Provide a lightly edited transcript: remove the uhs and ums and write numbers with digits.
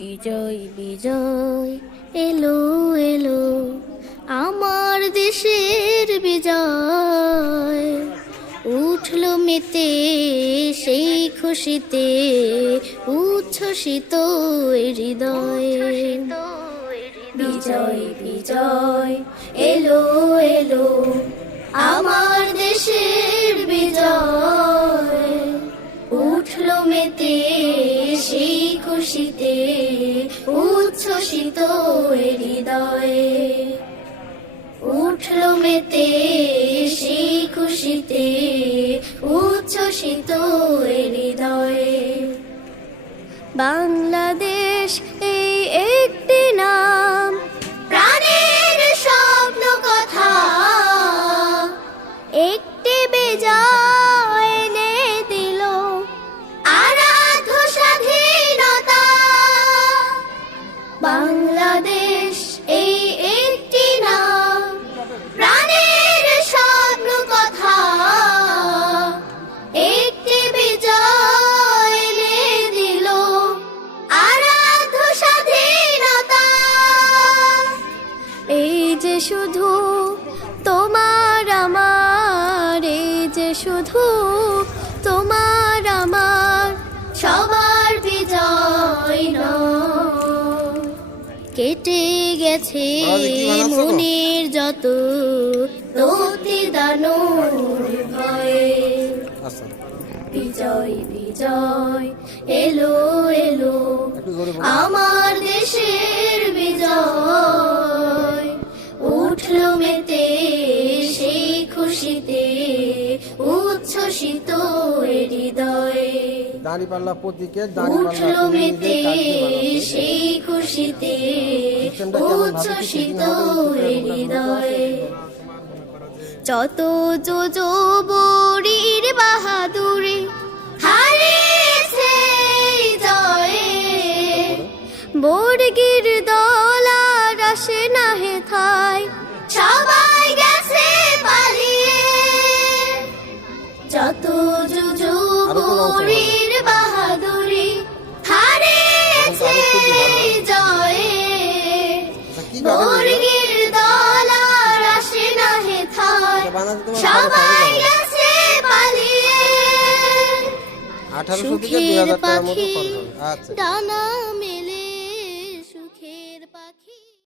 বিজয় বিজয় এলো এলো আমার দেশের বিজয়, উঠলো মেতে সেই খুশিতে উচ্ছ্বসিত হৃদয়। বিজয় বিজয় এলো এলো আমার দেশের বিজয়, উঠলো মেতে সেই খুশিতে উচ্ছ্বসিত হৃদয়ে। উঠলো মেতে সেই খুশিতে উচ্ছ্বসিত হৃদয়ে। বাংলাদেশ এই একটি নাম, প্রাণের স্বপ্ন কথা, একটি বিজয় এনে দিল আরাধ্য স্বাধীনতা। বাংলাদেশ এই একটি নাম, প্রাণের স্বপ্ন কথা, একটি বিজয় এনে দিল আরাধ্য স্বাধীনতা। এই যে শুধু তোমার আমার, এই যে শুধু তোমার আমার, সবার বিজয় নয়। কেটে গেছে মনের যত প্রতিদানের ভয়ে। বিজয় বিজয় এলো এলো আমার দেশের বিজয়, উঠলো মেতে সেই খুশিতে উচ্ছ্বসিত হৃদয়ে। দাঁড়িপাল্লা প্রতীকে উঠলো মেতে সেই খুশিতে উচ্ছ্বসিত হৃদয়ে। যত যোজবরীর বাহাদুরি হারিয়েছে জয়ে, বর্গীর দল আর আসে না হেথায়, সবাই গেছে পালিয়ে। যত যোজবরীর বাহাদুরি হারিয়েছে জয়ে, বর্গীর দল আর আসে না হেথায়, সবাই গেছে পালিয়ে। সুখের পাখি ডানা